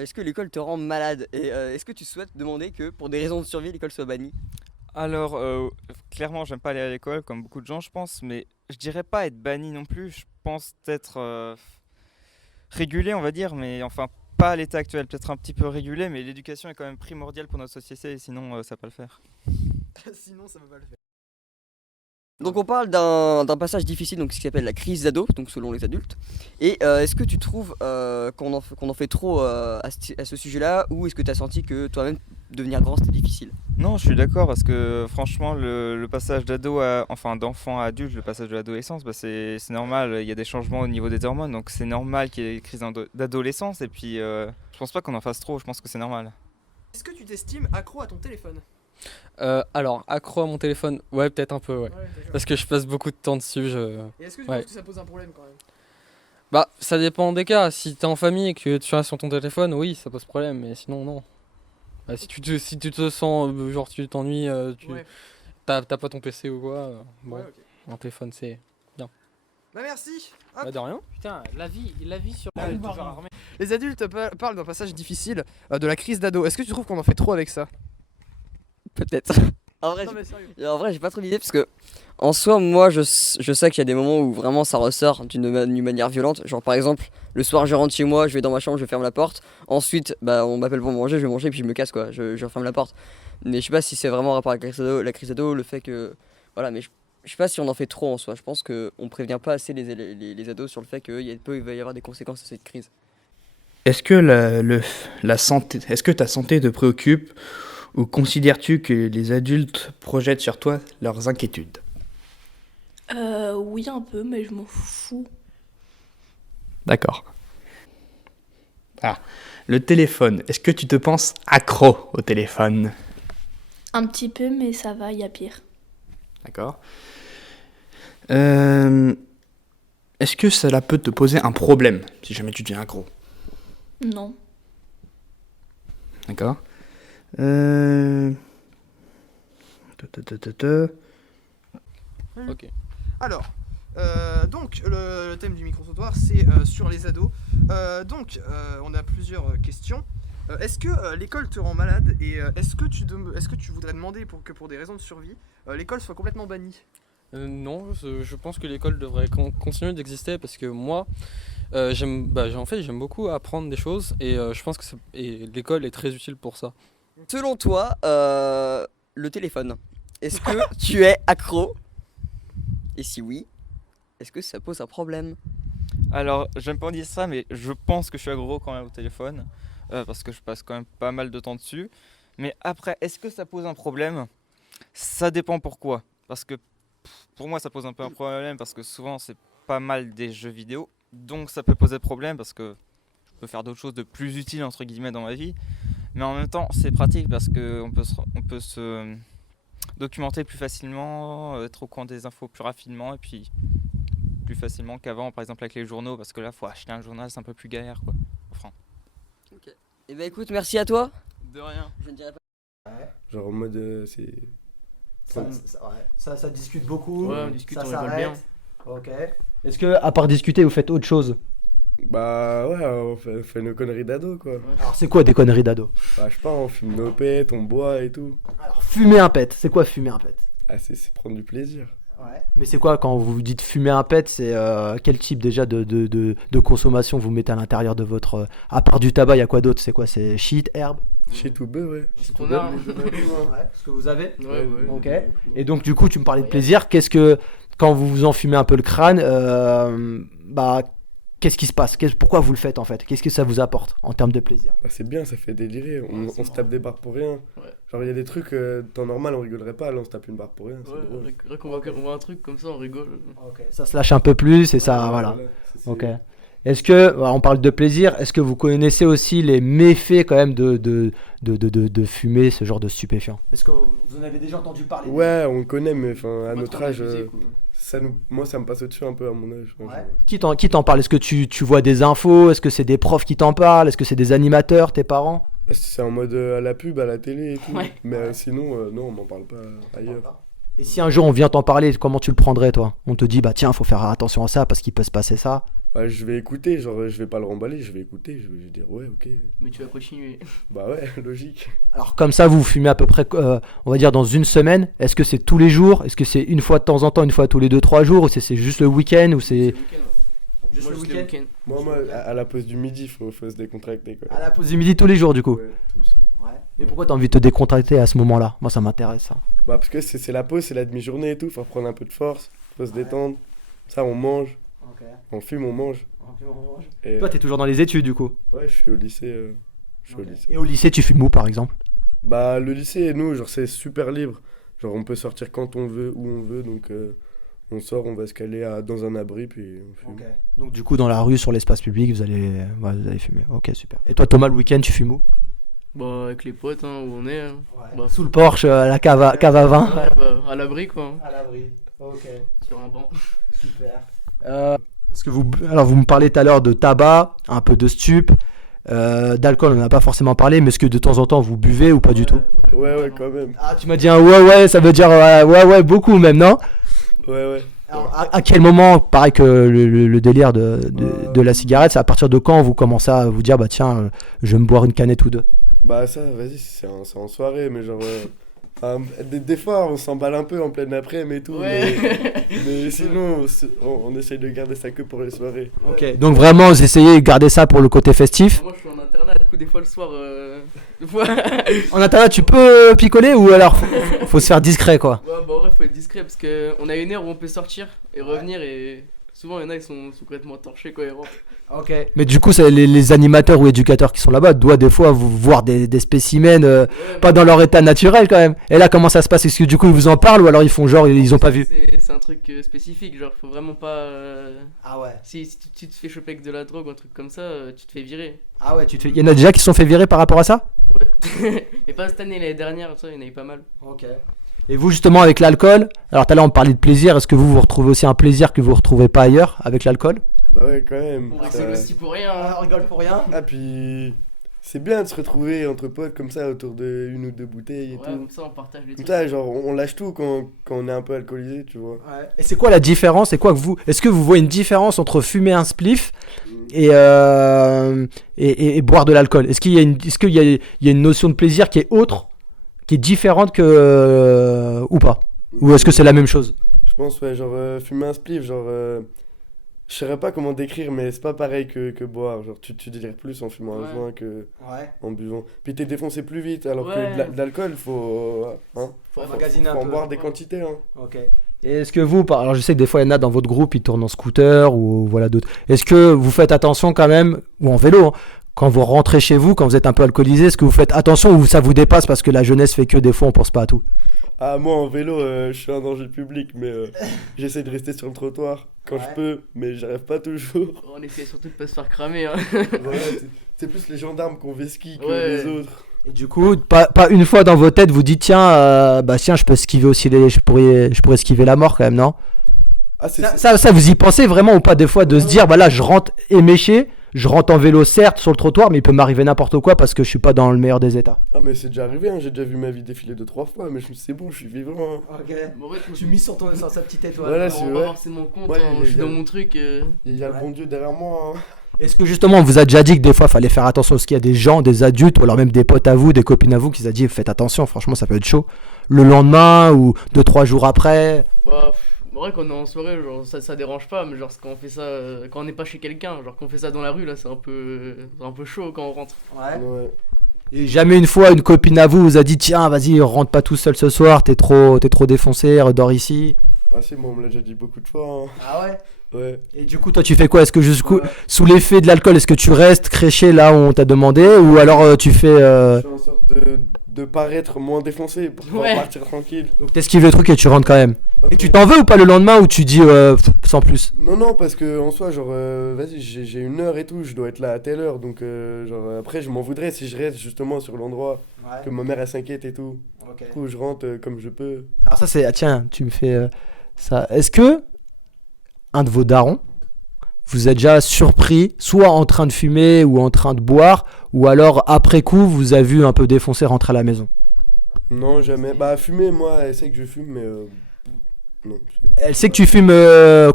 Est-ce que l'école te rend malade et est-ce que tu souhaites demander que pour des raisons de survie l'école soit bannie? Alors, clairement, j'aime pas aller à l'école, comme beaucoup de gens, je pense, mais je dirais pas être banni non plus. Je pense être régulé, on va dire, mais enfin, pas à l'état actuel, peut-être un petit peu régulé, mais l'éducation est quand même primordiale pour notre société, sinon ça va pas le faire. Sinon, ça va pas le faire. Donc on parle d'un passage difficile, donc ce qui s'appelle la crise d'ado, donc selon les adultes. Et est-ce que tu trouves qu'on en fait trop à ce sujet-là, ou est-ce que tu as senti que toi-même devenir grand c'était difficile? Non, je suis d'accord parce que franchement, le passage d'enfant à adulte, le passage de l'adolescence, bah, c'est normal. Il y a des changements au niveau des hormones, donc c'est normal qu'il y ait des crises d'adolescence. Et puis, je pense pas qu'on en fasse trop. Je pense que c'est normal. Est-ce que tu t'estimes accro à ton téléphone? Alors, accro à mon téléphone, ouais, peut-être un peu, ouais. Parce que je passe beaucoup de temps dessus. Et est-ce que tu Ouais. penses que ça pose un problème quand même? Bah, ça dépend des cas. Si t'es en famille et que tu restes sur ton téléphone, oui, ça pose problème, mais sinon, non. Bah, si tu te sens, genre, tu t'ennuies, Ouais. t'as pas ton PC ou quoi, bon, Ouais, ok. un téléphone, c'est... Bah merci. Hop. Bah, de rien. Putain, la vie sur Les adultes parlent d'un passage difficile, de la crise d'ado. Est-ce que tu trouves qu'on en fait trop avec ça? Peut-être. En vrai, Non mais sérieux. j'ai pas trop d'idées parce que en soi, moi je sais qu'il y a des moments où vraiment ça ressort d'une manière violente. Genre par exemple, le soir je rentre chez moi, je vais dans ma chambre, je ferme la porte. Ensuite, bah on m'appelle pour manger, je vais manger puis je me casse quoi, je referme la porte. Mais je sais pas si c'est vraiment en rapport avec la crise d'ado, le fait que. Voilà, mais je sais pas si on en fait trop en soi. Je pense qu'on prévient pas assez les ados sur le fait il va y avoir des conséquences à cette crise. Est-ce que la santé, est-ce que ta santé te préoccupe ou considères-tu que les adultes projettent sur toi leurs inquiétudes? Oui, un peu, mais je m'en fous. D'accord. Ah, le téléphone, est-ce que tu te penses accro au téléphone? Un petit peu, mais ça va, il y a pire. D'accord. Est-ce que cela peut te poser un problème si jamais tu deviens accro? Non. D'accord. Ok. Alors, donc le thème du micro-trottoir c'est sur les ados. On a plusieurs questions. Est-ce que l'école te rend malade et est-ce que tu voudrais demander que pour des raisons de survie, l'école soit complètement bannie? Non, je pense que l'école devrait continuer d'exister parce que moi, j'aime beaucoup apprendre des choses et je pense que l'école est très utile pour ça. Selon toi, le téléphone, est-ce que tu es accro? Et si oui, est-ce que ça pose un problème? Alors, j'aime pas dire ça, mais je pense que je suis aggro quand même au téléphone parce que je passe quand même pas mal de temps dessus. Mais après, est-ce que ça pose un problème? Ça dépend pourquoi. Parce que pour moi, ça pose un peu un problème parce que souvent, c'est pas mal des jeux vidéo. Donc, ça peut poser problème parce que je peux faire d'autres choses de plus utiles, entre guillemets, dans ma vie. Mais en même temps, c'est pratique parce qu'on peut se documenter plus facilement, être au courant des infos plus rapidement et puis plus facilement qu'avant, par exemple avec les journaux, parce que là, faut acheter un journal, c'est un peu plus galère, quoi. Enfin. Ok. Et bah écoute, merci à toi. De rien. Je ne dirai pas. Genre en mode c'est. Ça discute beaucoup. Ouais, on discute, ça on rigole s'arrête. bien. Ok. Est-ce que, à part discuter, vous faites autre chose? Bah ouais, on fait nos conneries d'ado quoi. Alors, c'est quoi des conneries d'ado? Bah je sais pas, on fume nos pets, on boit et tout. Alors, fumer un pet, c'est quoi fumer un pet? Ah c'est prendre du plaisir. Ouais. Mais c'est quoi quand vous dites fumer un pet? C'est quel type déjà de consommation vous mettez à l'intérieur de votre. À part du tabac, il y a quoi d'autre? C'est quoi? C'est shit, herbe? Chez tout bœuf, ouais. Ce qu'on a. Ouais, ce que vous avez? Ouais. Ok. Et donc, du coup, tu me parlais de plaisir. Qu'est-ce que. Quand vous vous enfumez un peu le crâne, bah. Qu'est-ce qui se passe? Pourquoi vous le faites en fait? Qu'est-ce que ça vous apporte en termes de plaisir? Bah c'est bien, ça fait délirer. On se tape des barres pour rien. Ouais. Genre il y a des trucs, temps normal on rigolerait pas, là on se tape une barre pour rien. C'est drôle. On voit un truc comme ça, on rigole. Ok. Ça se lâche un peu plus et ça. Ouais, Voilà. c'est- Ok. Est-ce que, on parle de plaisir, est-ce que vous connaissez aussi les méfaits quand même de fumer ce genre de stupéfiant? Est-ce que vous en avez déjà entendu parler? Ouais, on le connaît, mais enfin, à Pas notre trop âge, abusé, quoi. moi ça me passe au-dessus un peu à mon âge. Ouais. Qui t'en parle? Est-ce que tu vois des infos? Est-ce que c'est des profs qui t'en parlent? Est-ce que c'est des animateurs, tes parents? C'est en mode à la pub, à la télé et tout. Ouais. Mais sinon, non, on m'en parle pas ailleurs. Et si un jour on vient t'en parler, comment tu le prendrais toi? On te dit bah tiens, faut faire attention à ça parce qu'il peut se passer ça. Bah, je vais écouter, genre, je vais pas le remballer, je vais écouter, je vais dire ouais, ok. Mais tu vas continuer. Bah ouais, logique. Alors comme ça, vous fumez à peu près, on va dire dans une semaine. Est-ce que c'est tous les jours? Est-ce que c'est une fois de temps en temps, une fois tous les 2-3 jours? Ou c'est juste le week-end? Ou c'est... Juste le week-end. Moi, à la pause du midi, faut se décontracter quoi. À la pause du midi tous les jours du coup? Ouais, tous. Et pourquoi t'as envie de te décontracter à ce moment-là? Moi ça m'intéresse ça. Bah parce que c'est la pause, c'est la demi-journée et tout, faut reprendre un peu de force, faut se détendre. Ça, on mange, on fume, on mange. Et, Toi t'es toujours dans les études du coup? ouais, je suis au lycée. Et au lycée tu fumes où par exemple? Bah le lycée, nous, genre c'est super libre. Genre on peut sortir quand on veut, où on veut, donc on sort, on va se caler dans un abri, puis on fume. Donc du coup dans la rue, sur l'espace public, vous allez fumer. Ok super. Et toi Thomas, le week-end tu fumes où? Bah, avec les potes, hein, où on est. Hein. Bah, Sous le porche, à la cave à vin. ouais, bah, à l'abri, quoi. À l'abri. Ok. Sur un banc. Super. Parce que vous me parlez tout à l'heure de tabac, un peu de stup, d'alcool on n'en a pas forcément parlé, mais est-ce que de temps en temps vous buvez ou pas du tout? Ouais, quand même. Ah tu m'as dit un ouais, ça veut dire ouais beaucoup même, non? Ouais. Alors, à quel moment, pareil que le délire de la cigarette, c'est à partir de quand vous commencez à vous dire bah tiens, je vais me boire une canette ou deux? Bah ça, vas-y, c'est en soirée, mais genre... des fois, on s'emballe un peu en pleine après-midi et tout, Ouais. mais sinon, on essaye de garder ça que pour les soirées. Ok, donc vraiment vous essayez de garder ça pour le côté festif. Moi, je suis en internat, du coup, des fois, le soir. Des fois. En internat tu peux picoler ou alors faut se faire discret quoi? Ouais, bah, en vrai, faut être discret parce qu'on a une heure où on peut sortir et revenir et. Souvent, il y en a, ils sont complètement torchés quand ils rentrent. Ok. Mais du coup, c'est les animateurs ou éducateurs qui sont là-bas doivent des fois vous voir des spécimens Ouais, pas dans leur état naturel quand même. Et là, comment ça se passe? Est-ce que du coup ils vous en parlent ou alors ils font genre ils ont pas vu? C'est un truc spécifique, genre, faut vraiment pas. Ah ouais. Si tu te fais choper avec de la drogue ou un truc comme ça, tu te fais virer. Ah ouais, il y en a déjà qui se sont fait virer par rapport à ça? Et pas cette année, l'année dernière, ça, il y en avait pas mal. Ok. Et vous justement avec l'alcool, alors tout à l'heure on parlait de plaisir, est-ce que vous retrouvez aussi un plaisir que vous retrouvez pas ailleurs avec l'alcool? Bah ouais, quand même. On rigole aussi pour rien. Hein. On rigole pour rien. Ah, puis c'est bien de se retrouver entre potes comme ça autour de une ou deux bouteilles et Ouais, tout. comme ça, on partage les Comme trucs. ça, genre, on lâche tout quand on est un peu alcoolisé, tu vois. Et c'est quoi la différence? Est-ce que vous voyez une différence entre fumer un spliff et boire de l'alcool? Est-ce qu'il y a une notion de plaisir qui est autre, qui est différente que ou pas? Ou est-ce que c'est la même chose? Je pense, ouais, genre, fumer un spliff, genre, je saurais pas comment décrire, mais c'est pas pareil que boire. Genre, tu délires plus en fumant un Ouais. joint que en buvant. Puis t'es défoncé plus vite, alors Ouais. que de l'alcool, faut emmagasiner un en peu. boire des quantités, hein. Ok. Et est-ce que vous, alors je sais que des fois il y en a dans votre groupe, ils tournent en scooter ou voilà d'autres. Est-ce que vous faites attention quand même, ou en vélo, hein, quand vous rentrez chez vous, quand vous êtes un peu alcoolisé, est-ce que vous faites attention ou ça vous dépasse parce que la jeunesse fait que des fois on pense pas à tout? Ah, moi en vélo, je suis un danger public, mais j'essaie de rester sur le trottoir quand je peux, mais j'arrive pas toujours. On essaie surtout de pas se faire cramer. Hein. Voilà, c'est plus les gendarmes qu'on vesquille que Ouais. les autres. Et du coup, pas une fois dans vos têtes vous dites tiens, tiens je peux esquiver aussi je pourrais esquiver la mort quand même, non? Ah, Ça vous y pensez vraiment ou pas des fois de se dire bah là je rentre éméché, je rentre en vélo certes sur le trottoir mais il peut m'arriver n'importe quoi parce que je suis pas dans le meilleur des états? Ah, mais c'est déjà arrivé, hein, j'ai déjà vu ma vie défiler 2-3 fois, mais je me suis dit c'est bon, je suis vivant. Hein. Ok. Bon, ouais, Tu mises sur sa petite étoile. Voilà, on c'est rend vrai. pas forcément compte, Ouais, hein, il y a- je suis dans mon truc. Il y a le bon Dieu derrière moi. Hein. Est-ce que justement on vous a déjà dit que des fois il fallait faire attention parce qu'il y a des gens, des adultes ou alors même des potes à vous, des copines à vous qui vous a dit faites attention, franchement ça peut être chaud le lendemain ou 2-3 jours après? Bah, en vrai, quand on est en soirée, genre, ça dérange pas, mais genre, quand on fait ça, quand on n'est pas chez quelqu'un, genre, quand on fait ça dans la rue, là, c'est un peu chaud quand on rentre. Ouais. Et jamais une fois une copine à vous vous a dit tiens vas-y rentre pas tout seul ce soir, t'es trop défoncé, redors ici? Ah, si, moi on me l'a déjà dit beaucoup de fois. Hein. Ah ouais? Ouais. Et du coup toi tu fais quoi? Est-ce que sous l'effet de l'alcool est-ce que tu restes créché là où on t'a demandé ou alors tu fais Je fais en sorte de de paraître moins défoncé pour pouvoir Ouais. partir tranquille. Donc t'esquives le truc et tu rentres quand même. Et tu t'en veux ou pas le lendemain ou tu dis sans plus? Non, parce que en soi, genre, vas-y, j'ai une heure et tout, je dois être là à telle heure, donc genre, après, je m'en voudrais si je reste justement sur l'endroit, que ma mère elle s'inquiète et tout. Du coup, je rentre comme je peux. Alors ça c'est, ah, tiens, tu me fais ça. Est-ce que un de vos darons vous êtes déjà surpris, soit en train de fumer ou en train de boire, ou alors après coup vous avez vu un peu défoncé rentrer à la maison? Non, jamais. Bah, fumer, moi, elle sait que je fume, mais non. Elle sait que tu fumes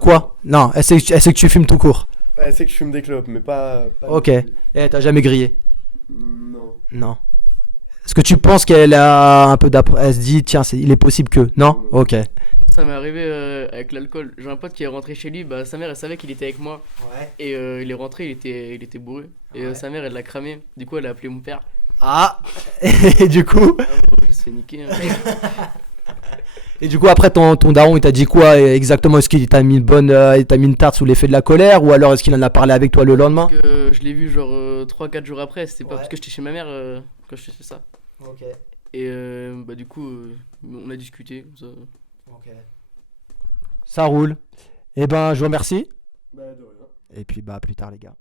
quoi? Non, elle sait que tu fumes tout court. Elle sait que je fume des clopes, mais pas Ok. Et elle t'a jamais grillé? Non. Non. Est-ce que tu penses qu'elle a un peu elle se dit, tiens, il est possible que... Non? Ok. Ça m'est arrivé avec l'alcool. J'ai un pote qui est rentré chez lui, bah sa mère elle savait qu'il était avec moi. Et il est rentré, il était bourré. Et sa mère elle l'a cramé. Du coup elle a appelé mon père. Ah. Et du coup... Je me suis fait niquer. Hein. Et du coup, après, ton daron, il t'a dit quoi exactement? Est-ce qu'il t'a mis il t'a mis une tarte sous l'effet de la colère? Ou alors est-ce qu'il en a parlé avec toi le lendemain? Parce que je l'ai vu genre 3-4 jours après. C'était pas parce que j'étais chez ma mère quand je faisais ça. Et bah du coup, on a discuté. Comme ça. Ça roule. Eh ben, je vous remercie. Bah, de rien. Et puis, bah, à plus tard, les gars.